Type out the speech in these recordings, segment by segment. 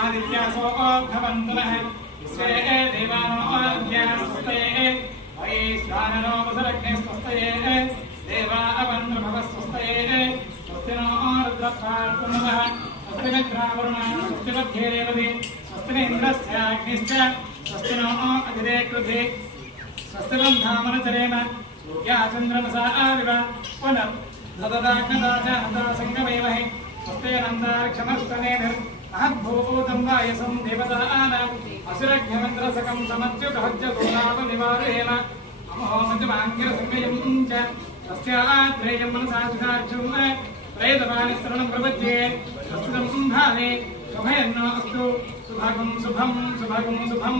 आदित्यासो भवन्तुनः विश्वे देवानो स्वस्ते वैश्वानरो वसुरग्ने स्वस्ते देवा अवन्द्रभवस्वस्ते स्वस्ति नो रुद्रप्रार्तुनः स्वस्ति मित्रावरुणः स्वस्ति मध्येरेवति स्वस्ति इन्द्रस्याग्निश्च स्वस्ति नो अग्रे कृधि स्वस्ति बन्धामनचरेम सूर्या चन्द्रमसा आविव पुनः दददाग्नदाचानता संगमेमहि स्वस्ति नन्दाक्षमस्तनेभिर् महद्भूतं वायसं देवतानाम् असुरघ्नमन्द्रसकं समत्युतहज्जगोलापनिवारेण अमोमजमाङ्गिरसंगयं च तस्यात्रेयं मनसा सुधार्जुं प्रेतवानिस्तरणं प्रपद्ये स्वस्तिदं भावे शुभयन्नो अस्तु शुभगं शुभं शुभगं शुभं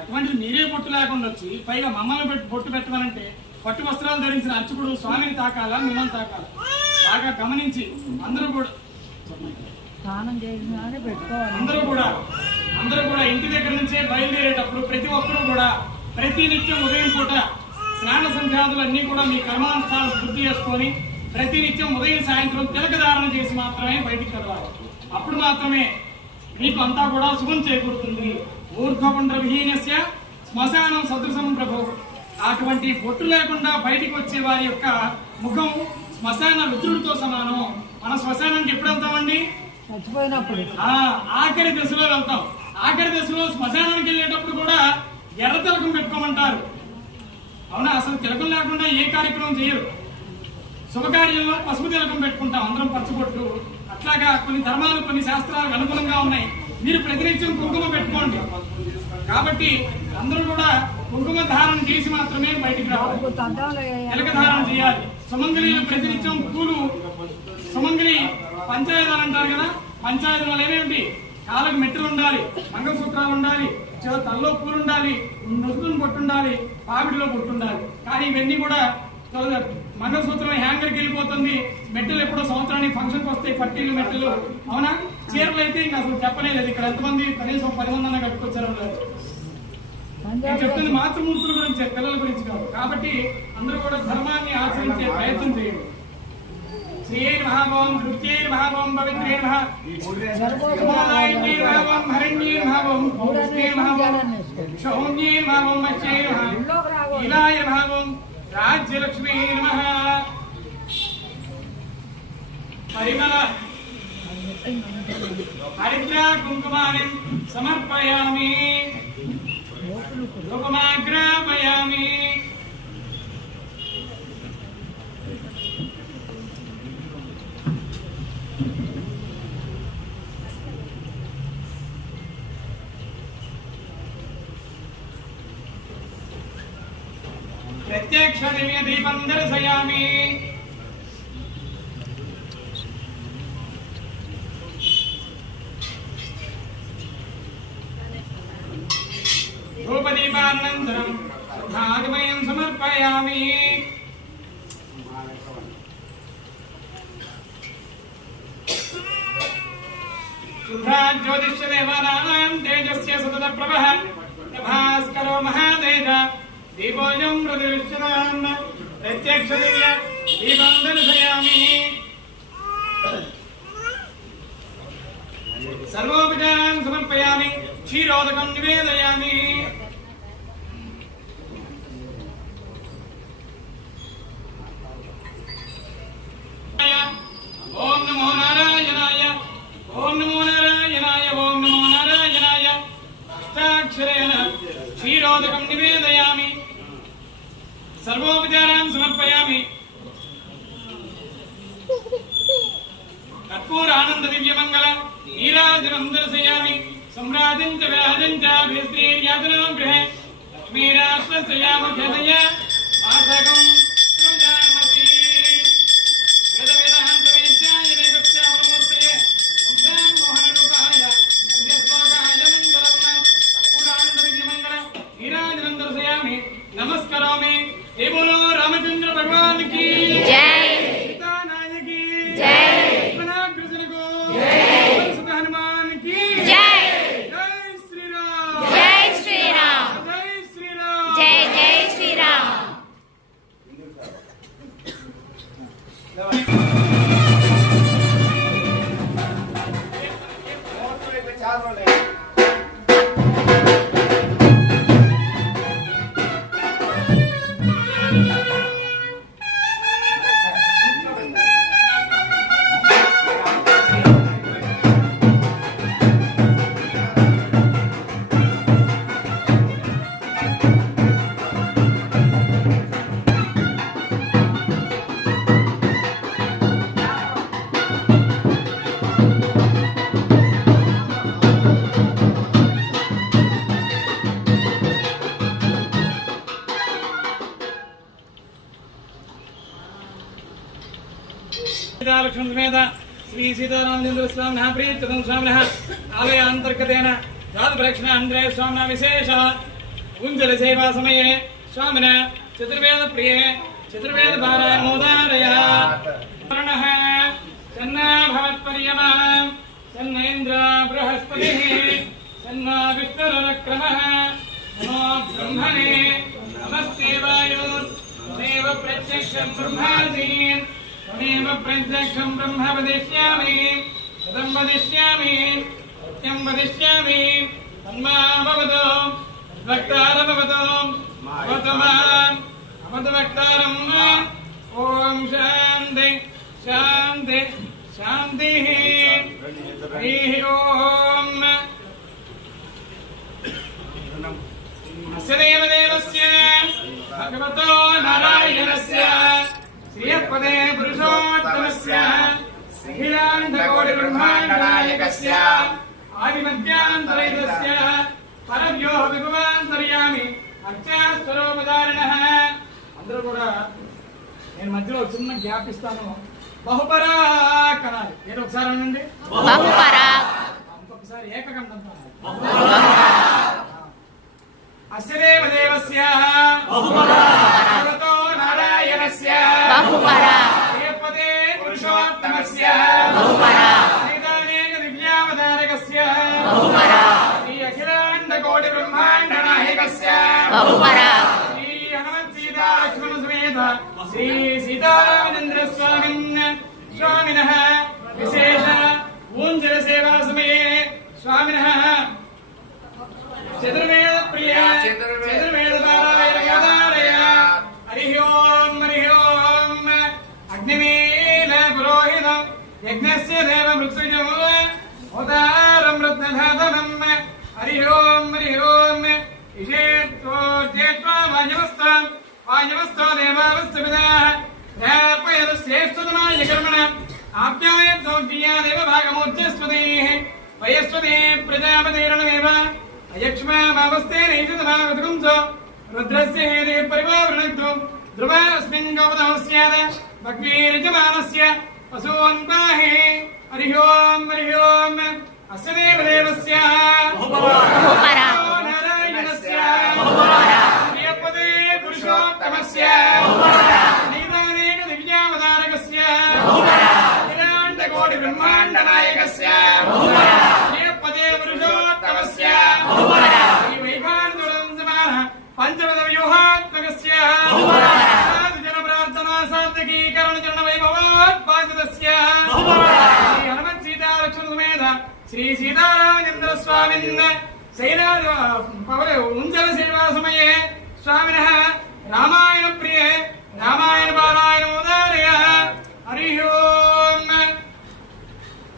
అటువంటిది మీరే బొట్టు లేకుండా వచ్చి పైగా మమ్మల్ని బొట్టు పెట్టమనంటే పట్టు వస్త్రాలు ధరించిన అర్చకుడు స్వామిని తాకాలా మిమ్మల్ని తాకాలా బాగా గమనించి అందరూ కూడా ఇంటి దగ్గర నుంచే బయలుదేరేటప్పుడు ప్రతి ఒక్కరూ కూడా ప్రతి నిత్యం ఉదయం పూట స్నాన సంధ్యాదులు అన్ని కూడా మీ కర్మానుష్ఠానాలు పూర్తి చేసుకొని ప్రతి నిత్యం ఉదయం సాయంత్రం తిలకధారణ చేసి మాత్రమే బయటికి కదవాలి. అప్పుడు మాత్రమే మీకు అంతా కూడా శుభం చేకూరుతుంది. ఊర్ధ్వపుండ్ర విహీనస్య శ్మశానం సదృశం ప్రభు. అటువంటి బొట్టు లేకుండా బయటికి వచ్చే వారి యొక్క ముఖం శ్మశాన రుద్రుడితో సమానం. మన శ్మశానానికి ఎప్పుడు వెళ్తామండి? చచ్చిపోయినప్పుడు. ఆఖరి దశలో వెళ్తాం. ఆఖరి దశలో శ్మశానానికి వెళ్ళేటప్పుడు కూడా ఎర్ర తిలకం పెట్టుకోమంటారు. అవునా? అసలు తిలకం లేకుండా ఏ కార్యక్రమం చేయరు. శుభకార్యంలో పసుపు తిలకం పెట్టుకుంటాం అందరం పచ్చబొట్టు. అట్లాగా కొన్ని ధర్మాలు కొన్ని శాస్త్రాలకు అనుగుణంగా ఉన్నాయి. మీరు ప్రతినిత్యం కుంకుమ పెట్టుకోండి. కాబట్టి అందరూ కూడా కుంకుమ ధారణ చేసి మాత్రమే బయటికి రావాలి. తిలక ధారణ చేయాలి. సుమంగళీలు ప్రతినిత్యం పూలు సుమంగళి పంచాయతాలు అంటారు కదా, పంచాయతీలు ఏమేమిటి? కాళ్ళకు మెట్టులు ఉండాలి, మంగళసూత్రాలు ఉండాలి, తల్లో పూలు ఉండాలి, నొద్దును పొట్టుండాలి, పాపిడిలో పొట్టుండాలి. కానీ ఇవన్నీ కూడా మంగళసూత్రం హ్యాంగర్కి వెళ్ళిపోతుంది. మెట్టలు ఎప్పుడో సంవత్సరానికి ఫంక్షన్కి వస్తాయి, పట్టీలు మెట్టలు. అవునా? చీరలు అయితే ఇంకా అసలు చెప్పలేదు. ఇక్కడ ఎంతమంది కనీసం 10 మంది అన్న కట్టుకొచ్చారు. నేను చెప్తుంది మాతృమూర్తుల గురించి, పిల్లల గురించి కాదు. కాబట్టి అందరూ కూడా ధర్మాన్ని ఆచరించే ప్రయత్నం చేయండి. శ్రీయై మహాభవం నృత్యై మహాభవం పవిత్రే మహాయజ్ఞై మహాభవం హరణ్యై మహాభవం భూష్ణై మహాభవం శౌన్యై మహాభవం మత్స్యై మహాభవం ఇలాయ మహాభవం రాజ్యలక్ష్మీ నమః. పరిమళ హరిద్రా కుంకుమాని సమర్పయామి, రూపమాగ్రాపయామి. ప్రత్యక్ష దివ్య దీపం దర్శయామి. ధూపదీపానంతరం శుద్ధాగమయం సమర్పయామి. శుద్ధాజ్యోతిష్య దేవానాం తేజస్య సతత ప్రభః భాస్కరో మహాతేజ దీపోజం ప్రతిష్ఠితాం. ప్రత్యక్ష దివ్య దీపం దర్శయామి. సర్వోపచారాన్ సమర్పయామి. క్షీరోదకం నివేదయామి. ఓం నమో నారాయణాయ, ఓం నమో నారాయణాయ, ఓం నమో నారాయణాయ. అష్టాక్షరేణ క్షీరోదకం నివేదయామి. సర్వోపచారాన్ సమర్పయామి. కర్పూరానంద దివ్యమంగళ నీరాజనం దర్శయామి. सम्राजं च व्याजं च भिस्त्रीर्यातनां गृहे लक्ष्मीराष्ट्रस्यामध्यदय आसकं सृजामसि. वेदवेदान्तवेद्याय देवस्यामूर्तये मुग्धां मोहनरूपाय पुण्यश्लोकाय मङ्गलं. कर्पूरानन्ददिव्यमङ्गल नीराजनं दर्शयामि. नमस्करोमि. जय बोलो रामचंद्र भगवान की जय, सीता नायक की जय, कृष्ण को जय, हनुमान की जय. जय जय श्री राम. सीतारामचंद्र स्वामिनः प्रीत्यर्थं स्वामिनः आलयान्तर्गतेन जातप्रदक्षिण अन्ध्रे स्वामिनः विशेष उञ्जल सेवा समये स्वामिनः चतुर्वेद प्रिये चतुर्वेद पारायणोदारय वर्णः सन्ना भवत्पर्यमा सन्नेन्द्र बृहस्पतिः सन्ना विष्णुरक्रमः नमो ब्रह्मणे नमस्ते वायो तमेव प्रत्यक्षं ब्रह्मासि तमेव प्रत्यक्षं ब्रह्म वदिष्यामि सदं वदिष्यामि सत्यं वदिष्यामि तन्मा भवतु वक्तारं भवतु माम् अवतु वक्तारम् ॐ शान्ति शान्ति शान्तिः हरिः ॐ अस्य देवदेवस्य भगवतो नारायणस्य श्रियपदे पुरुषोत्तमस्य अखिलाण्डकोटिब्रह्माण्डनायकस्य आदिमध्यान्तरहितस्य परव्यो विभवान्तर्यामि అర్చాస్వరూపధారిణః. అందరూ కూడా నేను మధ్యలో చిన్న గ్యాప్ ఇస్తాను. బహుపరాక్ అనాలి. నేను ఒకసారి అనండి. బహుపరాక్. ఇంకొకసారి ఏకకంఠంతో అస్య దేవదేవస్య బహుపరాక్ భగవతో నారాయణస్య బహుపరాక్ శ్రీపదే పురుషోత్తమస్య బహుపరాక్ శ్రీదానేక దివ్యావతారకస్య బహుపరాక్ శ్రీ అఖిలాండకోటి బ్రహ్మాండ నాయకస్య బహుపరాక్ శ్రీ హనుమత్ సీతా లక్ష్మణ సమేత శ్రీ సీతారామచంద్ర స్వామినః విశేష ఊంజల సేవా సమయే స్వామినః చతుర్వేద ప్రియ చతుర్వేద పారాయణోదారయ. హరిః ఓం హరిః ఓం. అగ్నిమీల పురోహితం యజ్ఞస్య దేవ మృత్యుజం హోతారం రత్నధాతనం. హరిః ఓం హరిః ఓం. ఇషేత్వోర్జేత్వా వాయవస్థో దేవావస్థవిదాః ధ్యాపయతు శ్రేష్ఠతమాయ కర్మణ ఆప్యాయతోజ్ఞియా దేవ భాగమోర్జస్వతేః వయస్వతే ప్రజాపతిరణమేవ అయక్ష్మావస్థే నైషతమావతుకుంసో రుద్రస్య హేదే పరివావృణక్తు ధ్రువస్మిన్ గౌతమో స్యాద భగ్వీర్యజమానస్య పశూన్ పాహి. హరిః ఓం హరిః ఓం. అస్య దేవదేవస్య బహుపరాక్ నారాయణస్య బహుపరాక్ శ్రీపదే పురుషోత్తమస్య బహుపరాక్ శ్రీదానేక దివ్యావతారకస్య బహుపరాక్ అఖిలాండకోటి బ్రహ్మాండ నాయకస్య బహుపరాక్ శ్రీపదే పురుషోత్తమస్య బహుపరాక్ శ్రీ వైఖాంతురం సమాన పంచపద వ్యూహాత్మకస్య బహుపరాక్ జన ప్రార్థనా సాత్వికీకరణ చరణ వైభవోత్పాదితస్య బహుపరాక్ శ్రీ హనుమత్ సీతా లక్ష్మణ సమేత శ్రీ సీతారామచంద్ర స్వామిన్ ఉంజల సేవా సమయే స్వామినః రామాయణ ప్రియ రామాయణ పారాయణోదారయ. హరిః ఓం.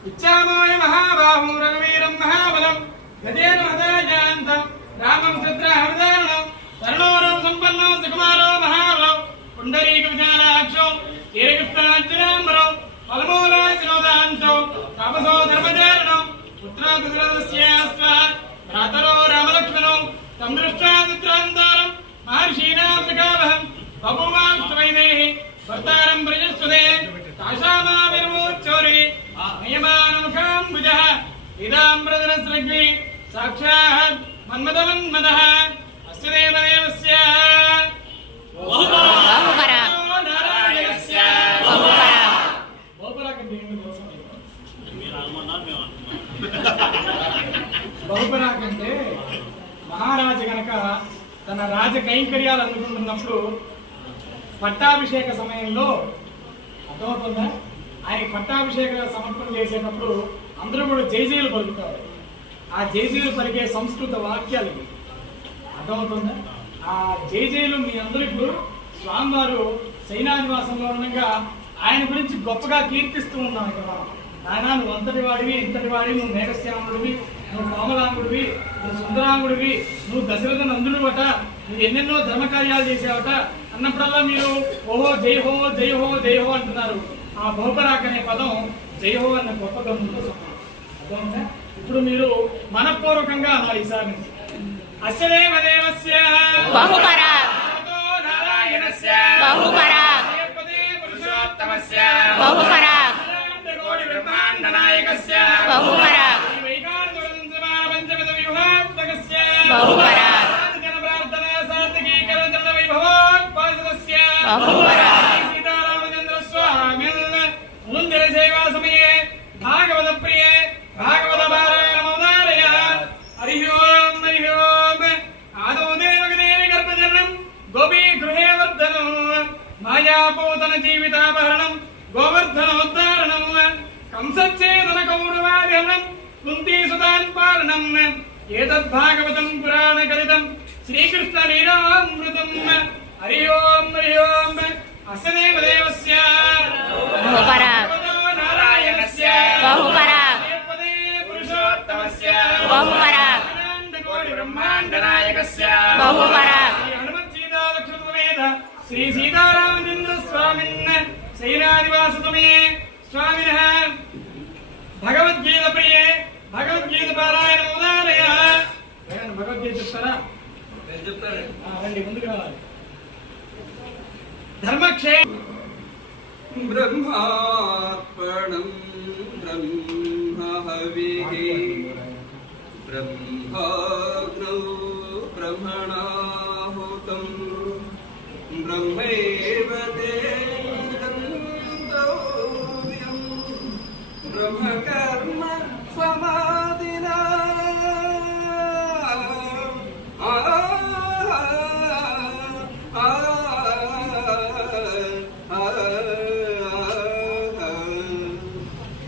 ఇచ్చామోయ మహాబాహు రఘువీరం మహాబలం గజేన మహాజాంతం రామం శత్రుహృదారణం తరుణోరం సంపన్నో సుకుమారో మహాబలం పుండరీక విశాలాక్షో ఏకృష్ణాంజనాంబరం ఫలమూలాచినోదాంతం తాపసో ధర్మచారణం పుత్రకుశలస్యాస్వ భ్రాతరో రామలక్ష్మణో తం దృష్ట్వా చిత్రాంతారం మహర్షీణాం సఖావహం బభూవాంస్తవైదేహి భర్తారం ప్రజస్వదే తాశామావిర్మోచ్చోరి నయమానముఖాంబుజః ఇదాంబ్రదరస్రగ్వి సాక్షాత్ మన్మథమన్మథః. అస్య దేవదేవస్య బహుపరాక్ నారాయణస్య బహుపరాక్. బహుపరాక్ అంటే ఏంటో తెలుసా? బహుపరాక్ అంటే మహారాజు గనక తన రాజ కైంకర్యాలు అందుకుంటున్నప్పుడు పట్టాభిషేక సమయంలో అర్థమవుతుందా, ఆయన పట్టాభిషేక సమర్పణ చేసేటప్పుడు అందరూ కూడా జైజీలు పలుకుతారు. ఆ జైజీలు పలికే సంస్కృత వాక్యాలు ఇవి. అర్థమవుతుందా? ఆ జైజీలు మీ అందరూ ఇప్పుడు స్వామివారు శయనానివాసంలో ఉండగా ఆయన గురించి గొప్పగా కీర్తిస్తూ ఉన్నాం కదా. ఆయన నువ్వు అంతటి వాడివి, ఇంతటి వాడివి, నువ్వు మేఘశ్యాముడివి, నువ్వు కోమలాంగుడివి, నువ్వు సుందరాంగుడివి, నువ్వు దశరథ నందుడు అట, నువ్వు ఎన్నెన్నో ధర్మకార్యాలు చేసావట అన్నప్పుడల్లా మీరు ఓహో జై హో జై హో జై హో అంటున్నారు. ఆ బహుపరాక్ అనే పదం జై హో అన్న గొప్ప గమ్ముతో సమానం. ఇప్పుడు మీరు మనపూర్వకంగా అన్నారు ఈసారి నుంచి. అస్య దేవదేవస్య బహుపరాక్ నారాయణస్య బహుపరాక్ శ్రీపదే పురుషోత్తమస్య బహుపరాక్ బ్రహ్మాండ కంసచ్ఛేదన కౌరవాదిహరణం కుంతీసుతాన్ పాలనం ఏతద్భాగవతం పురాణకలితం శ్రీకృష్ణ లీలామృతం. హరి ఓం హరి ఓం. అస్యదేవ దేవస్య నారాయణస్య పురుషోత్తమస్య బ్రహ్మాండ నాయకస్య హనుమత్ సీతాలక్ష్మణమేధ శ్రీ సీతారామచంద్ర స్వామిన్ శైలాదివాసతమే స్వామినః భగవద్గీత ప్రియే భగవద్గీత పారాయణ ఉదారయ. భగవద్గీత చెప్తారా? రండి ముందుకు రావాలి. ధర్మక్షే బ్రహ్మార్పణం బ్రహ్మహవిః బ్రహ్మాగ్నౌ బ్రహ్మణాహుతం బ్రహ్మైవ తేజం బ్రహ్మకర్మ సమాధినా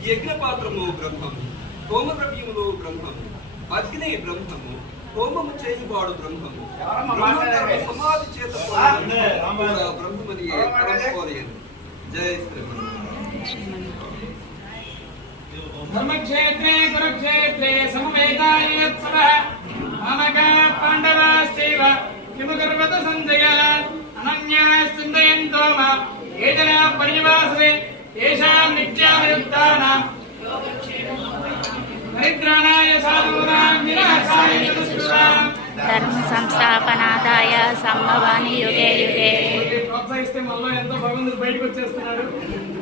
యజ్ఞపాత్రము బ్రహ్మము, హోమద్రవ్యములు బ్రహ్మము, అగ్ని బ్రహ్మము, హోమము చేయువాడు బ్రహ్మము, సమాధి చేత బ్రహ్మమని పరమపోలేను. జయ శ్రీమన్. ధర్మక్షేత్రే కురుక్షేత్రే సమవేతాయోత్సవః మామక పాండవాశ్చైవ కిముకర్వత సంజయ అనన్యాశ్చింతయంతో మా ఏ జనా పర్యవాసతే తేషాం నిత్యావయుక్తానాం పరిత్రాణాయ సాధూనాం వినాశాయ చతుష్కృతాం ధర్మ సంస్థాపనాదాయ సంభవామి యుగే యుగే. ప్రోత్సహిస్తే మనలో ఎంతో భగవంతుడు బయటకు వచ్చేస్తున్నాడు.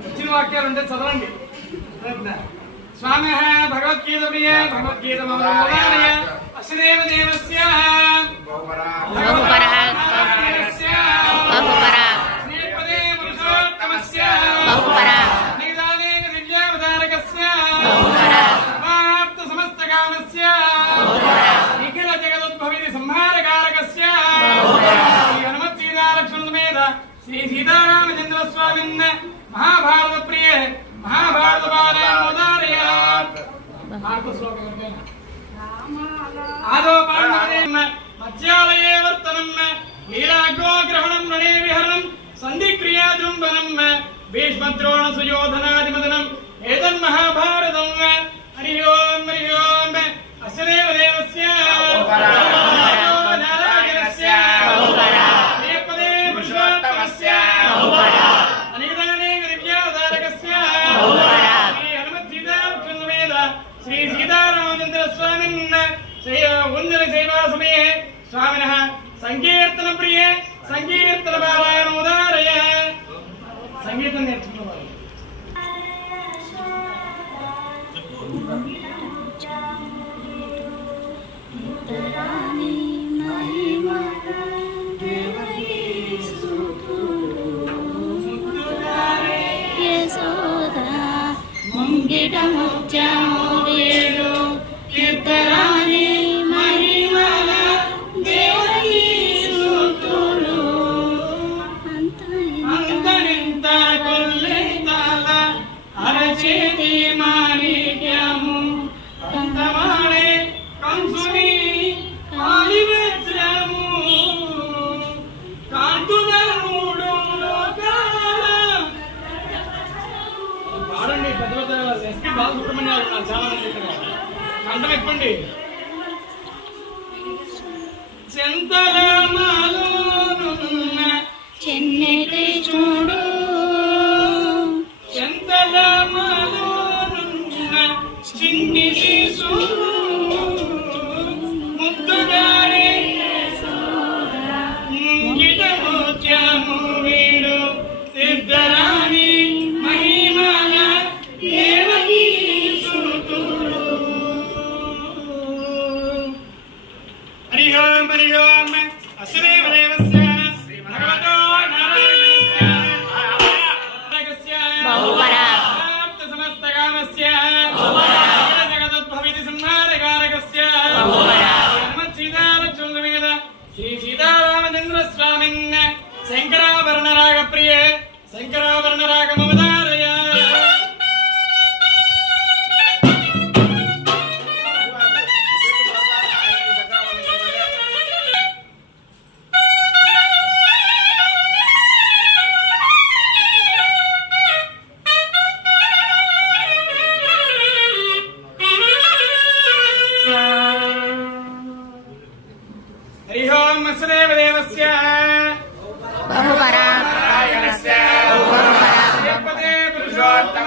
వచ్చిన వాక్యాలు ఉంటే చదవండి. స్వామి భగవద్గీత ప్రియ భగవద్గీత మమోదారయ అస్యదేవ దేవస్య శ్రీపదే పురుషోత్తమస్య నిదానేన దివ్యావతారకస్య సమాప్త సమస్త కామస్య నిఖిల జగదుద్భవితి సంహారకారకస్య శ్రీ హనుమత్ సీతాలక్ష్మణమేధ శ్రీ సీతారామచంద్ర స్వామిన్ మహాభారత ప్రియ మహాభారత పారాయణోదారయ. భారత శ్లోకం ఆదో పాండవేన మత్స్యాలయే వర్తనం లీలాగ్రోగ్రహణం రణే విహరణం సంధిక్రియా జృంభనం భీష్మద్రోణ సుయోధనాదిమదనం ఏతన్మహాభారతం. హరి ఓం హరి ఓం. అస్యదేవ దేవస్య నారాయణస్య శ్రీపదే పురుషోత్తమస్య అనిదానేన దివ్యావతారకస్య శ్రీ హనుమత్ సీతాలక్ష్మణమేధ శ్రీ సీతారామచంద్ర స్వామిన్ వందన సేవా సమయే స్వామినః సంకీర్తన ప్రియే సంకీర్తన పారాయణ ఉదారయ. సంగీతం నేర్చుకున్నవారు ముంగిట ముత్యము వేడు ఇద్దరాని మహిమల దేవకీ సుతులు అంతరింత కొల్లెంతల అరచేతి మాణిక్యము కంతమాడే కంసుని కాళివజ్రము కాంతుల మూడు లోకాల. పాడండి పెద్ద పెద్ద ఎస్పీ బాలసుబ్రహ్మణ్యాలు ఉన్నారు చాలా మంది ఇక్కడ. కంఠం ఎక్కండి. చెంతలమాలోనున్న చెన్నెటి చూడు చెంతలమాలోనున్న చిన్ని శిశువు ముద్దుగారే ముంగిట ముత్యము వీడు ఇద్దరాని మహిమల దేవకీ సుతులు. హరి ఓం హరి ఓం. అస్యదేవ దేవస్య భగవతో నారాయణస్య బహువర సమాప్త సమస్త కామస్య జగదుద్భవితి సంహార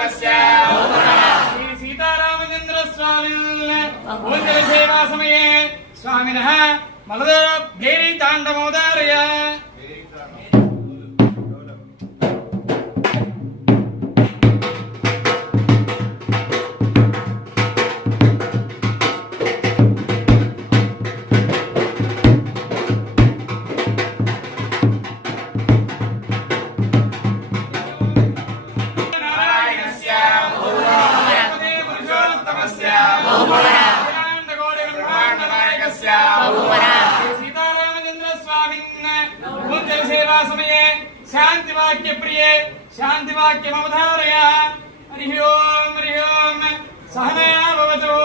శ్రీ సీతారామచంద్ర స్వామి పూజల సేవా సమయే స్వామినః మలదర భేరీ తాండవోదారయ సీతారామచంద్ర స్వామి పూజల సేవా సమయే శాంతి వాక్య ప్రియే శాంతి వాక్యమవధారయ హరి ఓం సహనా భవతు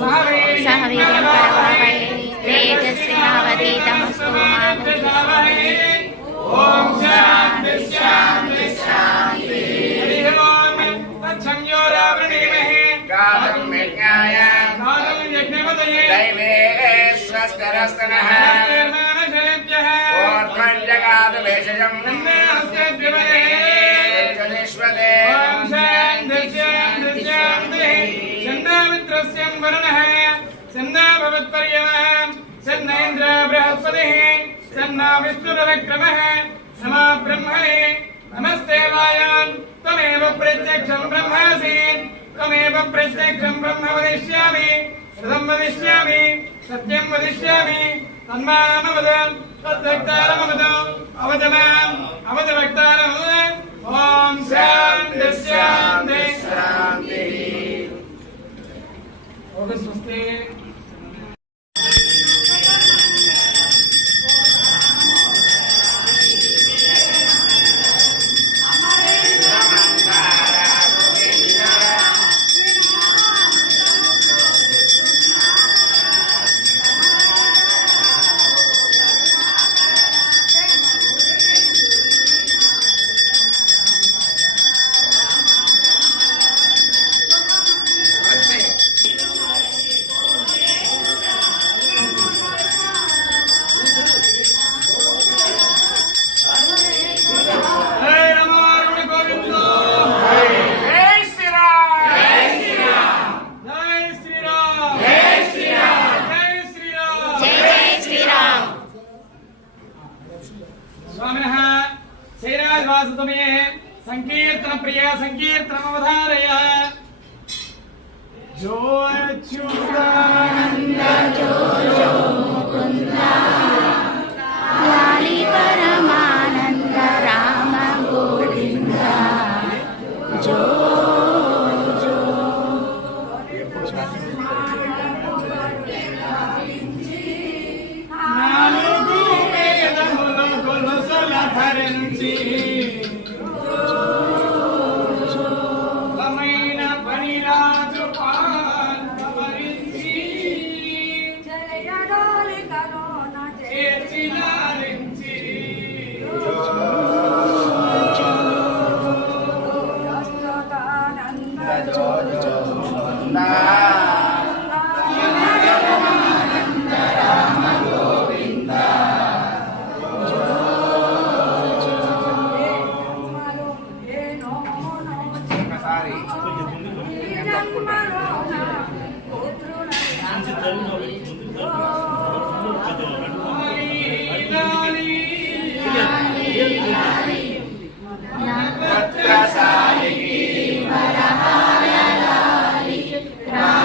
సహ వీర్యం కరవావహై తేజస్వినావధీతమస్తు మా విద్విషావహై. ఓం శాంతి శాంతి శాంతి. హరి ఓం తత్సంయోరావృణీమహే గానం యజ్ఞవదయే దైవే స్వస్తిరస్తనః నిర్మాణశేభ్యః ఓర్ధ్వంజగాదవేషజం నమస్తే ద్వివదే. జలేష్వదే ఓం శాంతి శాంతి శాంతి. చంద్రమిత్రస్యం వరుణః చందా భవత్పర్యమః చంద్రేంద్ర బృహస్పతిః చన్నా విష్ణురవిక్రమః నమో బ్రహ్మణే నమస్తే వాయాన్ త్వమేవ ప్రత్యక్షం బ్రహ్మాసి త్వమేవ ప్రత్యక్షం బ్రహ్మ వదిష్యామి శతం వదిష్యామి సత్యం వదిష్యామి తన్మానమవద తద్వక్తారమవద అవద మాం అవద వక్తారమవద. ఓం శాంతి శాంతి శాంతి. ఓం స్వస్తి. హరే రమారమణ గోవిందో జై శ్రీరామ్. జై శ్రీరామ్. జై శ్రీరామ్. జై శ్రీరామ్. జై శ్రీరామ్. స్వామినః శైరాజవాససమయే సంకీర్తన ప్రియ సంకీర్తనమవధారయ. జో అచ్యుతానంద లాలి పరమానంద రామ గోవింద జో జో. నాలుగు వేదములు గొలుసుల ధరించి బలమైన పనిరాజు పాంతవరించి చేర్చి లాలించి ఒకసారి వరహాల లాలి రామ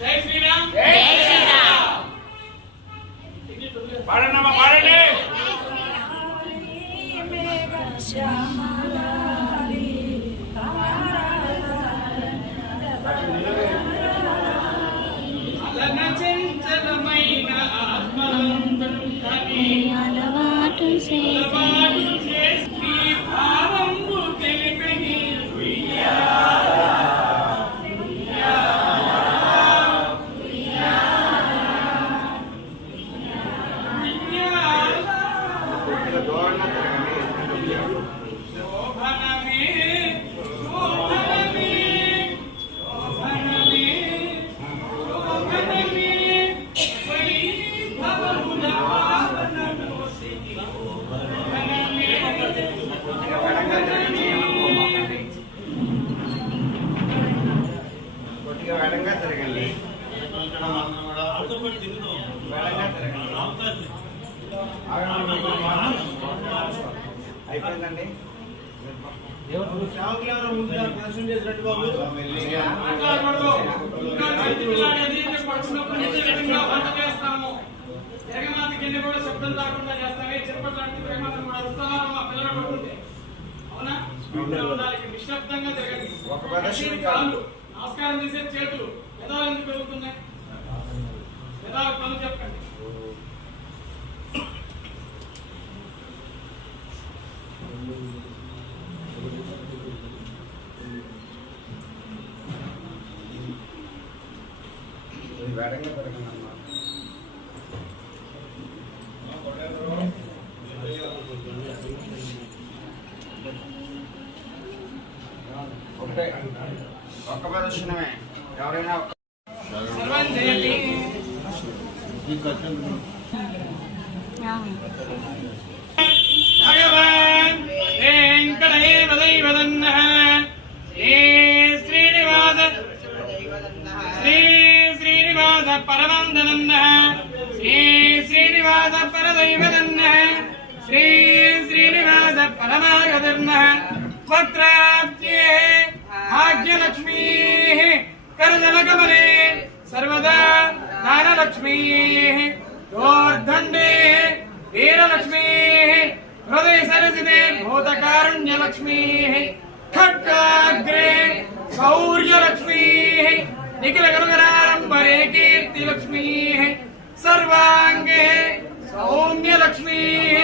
జై శ్రీరామ్. పాడండి పాడండి. చంచలమైన ఆత్మనందను కని అలవాటు అలవాటు చేసి భావంబు తెలిపిని శోభనమే శోభనమే శోభనమే శోభనమే వైభవమున పావనము శోభనమే కొద్దిగా వేడంగా తిరగండి. అయిపోయిందండి. మాట్లాడకూడదు. ఇంకా చేతులు అనేది పడుతున్నప్పుడు నుంచి విధంగా వంట చేస్తాము. జగమాతకి ఎన్ని కూడా శబ్దం రాకుండా చేస్తామే. చిరపట్లాంటి జగమాతను కూడా అరుస్తాము. మా పిల్లలు పడుతుంటే అవునా ఇంట్లో ఉండాలి. నిశ్శబ్దంగా జరగండి. ఒక ప్రదర్శన కాళ్ళు నమస్కారం చేసే చేతులు పెదాలు ఎందుకు పెరుగుతున్నాయి? పెదాలు పనులు చెప్పండి. వేడంగా తిరగండి అమ్మా. ఒకటే ఒక్క ప్రదర్శనమే. ఎవరైనా సర్వం జయతి. భగవాన్ వెంకటేవదైవదన్నః శ్రీ శ్రీనివాస పరమందనన్నః శ్రీ శ్రీనివాస పరదైవదన్నః శ్రీ శ్రీనివాస పరమాగదన్నః వక్రాబ్జే భాగ్యలక్ష్మీః करदलकमले सर्वदा दानलक्ष्मीः दोर्दण्डे वीरलक्ष्मीः हृदय सरसिते भूतकारुण्यलक्ष्मीः खड्गाग्रे शौर्यलक्ष्मीः निखिलगरुगराम्बरे कीर्तिलक्ष्मीः सर्वाङ्गे सौम्यलक्ष्मीः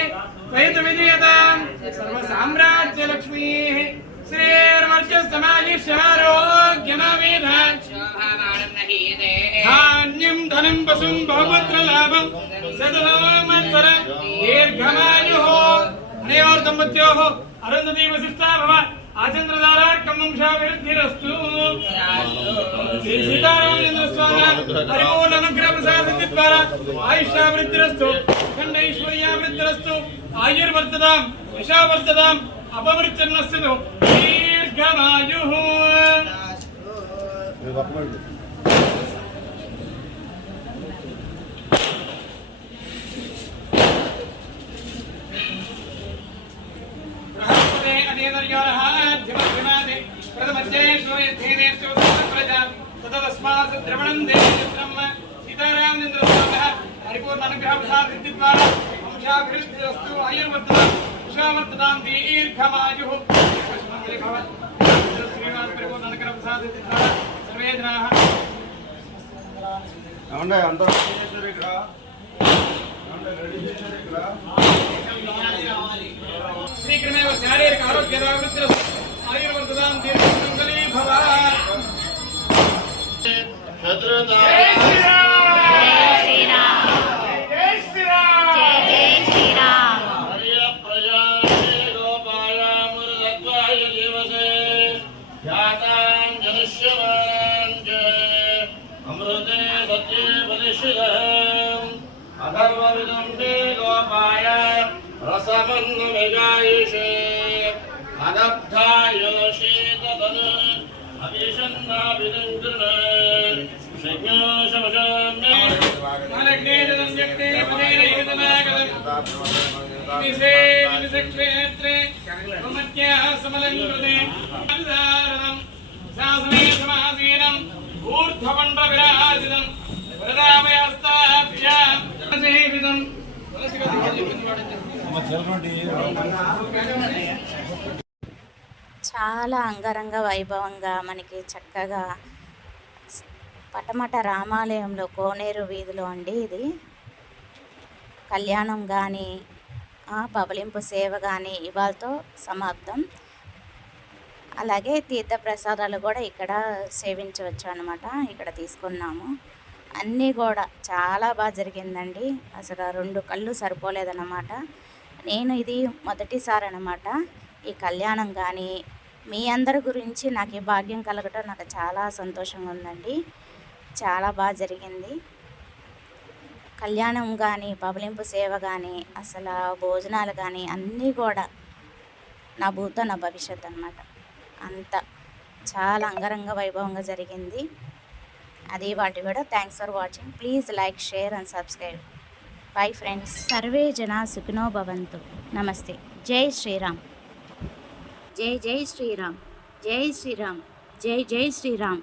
द्वैतविजयतां सर्वसाम्राज्यलक्ष्मीः धान्यं धनं पशुं बहुपुत्रलाभं सदोमत्सर दीर्घमायुः अनयोर्दम्पत्योः अरुन्धती वसिष्ठा भव आचन्द्रधारार्कं वंशाभिवृद्धिरस्तु श्री सीतारामचन्द्र स्वामिनः परिपूर्णानुग्रहप्रसादद्वारा आयुष्याभिवृद्धिरस्तु खण्डैश्वर्याभिवृद्धिरस्तु आयुर्वर्धतां यशोवर्धतां अपवृत्तिर्नस्तु दीर्घमायुः बृहस्पते अनेदर्योरः धिमधिमादे प्रथमज्जे श्रूयद्धेनेर्चो प्रजा ततस्मात् द्रवणं देवचित्रं सीतारामचन्द्रस्वामिनः परिपूर्णानुग्रहप्रसादद्वारा वंशाभिवृद्धिरस्तु आयुर्वर्धतां यशोवर्धतां दीर्घमायुः श्रीनिवास परिपूर्णानुग्रहप्रसादद्वारा सर्वे जनाः ఏమండి అందరూ చేశారు ఇక్కడ? ఏమండి రెడీ చేశారు ఇక్కడ? శ్రీకృష్ణ శారీరక ఆరోగ్యదావృత్తి ఆయుర్వర్ధదాం దీర్ఘమంగళీ భవ. జై శ్రీరామ్. జై శ్రీరామ్. జై శ్రీరామ్. अमृते सत्ये बलिशिलहम् अधर्वविदम्बे गोपाय रसमन्नमेगायुषे अनब्धायोषेतदन् अभिषन्नाभिदङ्कृण शज्ञो शमशाम्य मालग्ने जलं व्यक्ते पदेन एतनागतम् వివిసే వివిసక్షేత్రే బ్రహ్మత్యాః సమలంకృతే అవిదారణం శాసనే సమాసీనం ఊర్ధ్వపండ విరాజితం వరదామయస్తాభ్యాం సేవితం చాలా అంగరంగ వైభవంగా మనకి చక్కగా పటమట రామాలయంలో కోనేరు వీధిలో అండి ఇది కళ్యాణం కానీ పవలింపు సేవ కానీ ఇవాళతో సమాప్తం. అలాగే తీర్థప్రసాదాలు కూడా ఇక్కడ సేవించవచ్చు అన్నమాట. ఇక్కడ తీసుకున్నాము. అన్నీ కూడా చాలా బాగా జరిగిందండి. అసలు 2 కళ్ళు సరిపోలేదన్నమాట. నేను ఇది మొదటిసారి అన్నమాట ఈ కళ్యాణం కానీ. మీ అందరి గురించి నాకు ఈ భాగ్యం కలగటం నాకు చాలా సంతోషంగా ఉందండి. చాలా బాగా జరిగింది కళ్యాణం కానీ, పవలింపు సేవ కానీ, అసలు భోజనాలు కానీ అన్నీ కూడా నా భూతో నా భవిష్యత్ అన్నమాట. అంత చాలా అంగరంగ వైభవంగా జరిగింది. అది వాటి కూడా. Thanks for watching. Please like, share and subscribe. Bye friends. Survey జనా సుఖినో భవంతు. నమస్తే. జై శ్రీరామ్. జై జై శ్రీరామ్. జై శ్రీరామ్. జై జై శ్రీరామ్.